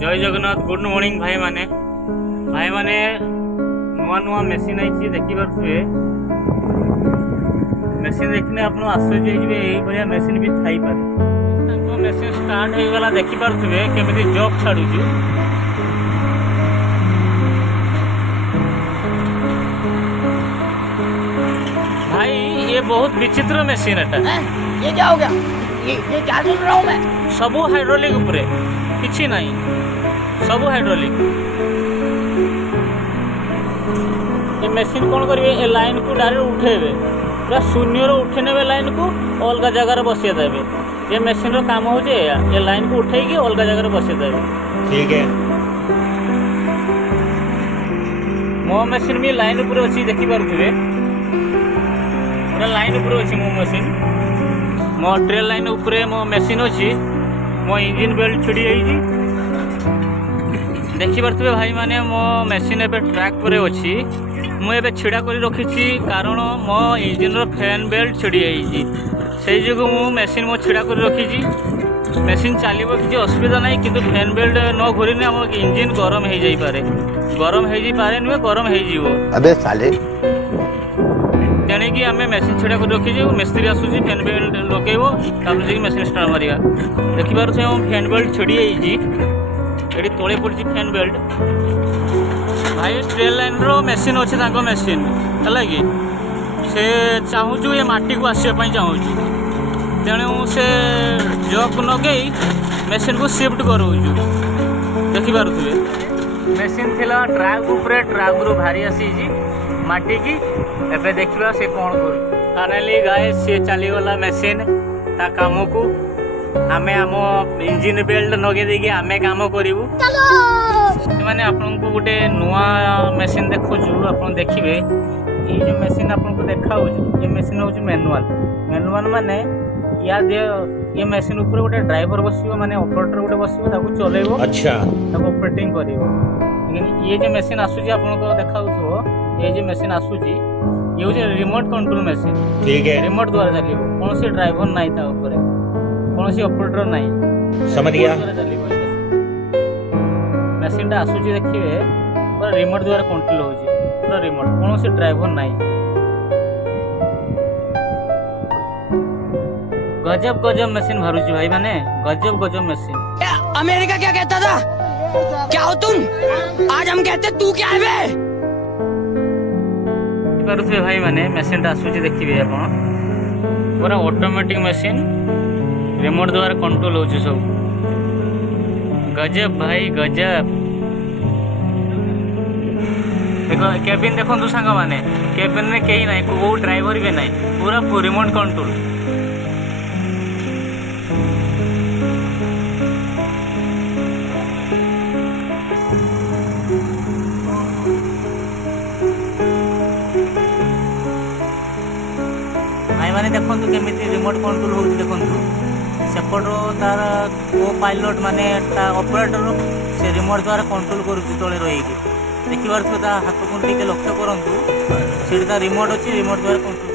जय Jagannath good morning भाई माने नुआ नुआ मेसीन आई देखिपे मेसीन देखने आप आश्चर्य होइबे मेसीन भी थाई पारे मेसीन स्टार्ट हो गला देखिपे केमिति जॉब छाड़ू भाई ये बहुत विचित्र मेसीन है। ये क्या हो गया? ये क्या सुन रहा हूँ मैं? सबू हाइड्रोलिक उपरे किछि नहीं, सबू हाइड्रोलिक। ये मेसीन कौन करिवे ए लाइन को डायरेक्ट उठेबे पूरा शून्य रो उठे नेबे लाइन को अलग जगह रे बसिए देबे। ये मेसीन रो काम हो जे ये लाइन को उठे के अलग जगह रे बसिए देबे। ठीक है। मो मेसीन भी लाइन ऊपर अछि देखि पारुथिबे पूरा लाइन ऊपर अछि मो मेसीन। मो ट्रेल लाइन ऊपर मो मेसीन अछि। मो इंजन बेल्ट छुड़ी जाइए देखिपे भाई माने मो मेसीन एबे ट्रैक पर अच्छी मुझे छिड़ा कर रखी कारण मो इंजन रो फैन बेल्ट छिड़ी जाइए से जो मु मेसीन मो छिड़ा कर रखी मेसीन चलो किसी असुविधा ना कि फैन बेल्ट न घूरने आम इंजन गरम हो जापे नुहे गरम हो तेणिकी आम मेसीन छिड़ा कर रखी मिस्त्री आसूसी फैन बेल्ट लगे मेसीन स्टार्ट मारिया देखिपे फैन बेल्ट छिड़ी जाइए ये तले पड़ी फैन बेल्ट भाई ट्रेल लाइन रो मेसीन अच्छे मेसीन है कि से चाहूँ ये माटी को आसवाई चाहूँ तेणु से जग नगे मेसीन को शिफ्ट कराऊँ देखिपे मेसीन थिला ट्रैक उपरे ट्रैक रू भारी आसी माटी की एबे देखिबा से कौन कर फाइनली गाइस से चलीगला मेसीन ता काम को आमे आम इंजिन बेल्ट नगे देकी आमे काम करूँ मैंने आपको गोटे नुआ मेसीन देखुचु आप देखिए ये जो मेसीन आपको देखा ये मेसीन हूँ मैनुआल माने या ये मेसीन ऊपर गोटे ड्राइवर बसो माने ऑपरेटर गोटे बसो चलेबो अच्छा ऑपरेटिंग करिवो। लेकिन ये जो मेसीन आसूची आपको देखा ये जो मेसीन आसूची ये हूँ रिमोट कंट्रोल मेसीन। ठीक है। रिमोट द्वारा चलो कौन सी ड्राइवर ना कौन सी ऑपरेटर ना समझ गया। मेसीन आसूची देखिए पूरा रिमोट द्वारा कंट्रोल हो पूरा रिमोट कौन सी ड्राइवर ना गजब गजब मेसीन भरुची भाई माने गजब गजब मेसीन। अमेरिका क्या कहता था? क्या हो तुम? आज हम कहते तू क्या है बे? पारुथे भाई माने मेसीन आसूची देखिए आप पूरा ऑटोमेटिक मेसीन रिमोट द्वारा कंट्रोल हो सब गजब भाई गजब। देखो केबिन देखो सांग मैंने केबिन में कहीं ना को ड्राइवर भी ना पूरा रिमोट कंट्रोल। भाई मैंने देखो केमी रिमोट कंट्रोल हो देखो सेपट तार को पायलट माने ऑपरेटर से रिमोट द्वारा कंट्रोल करुच्ची तले रही देखिए हाथ को टे लक्ष्य करूँ से रिमोट अच्छी रिमोट द्वारा कंट्रोल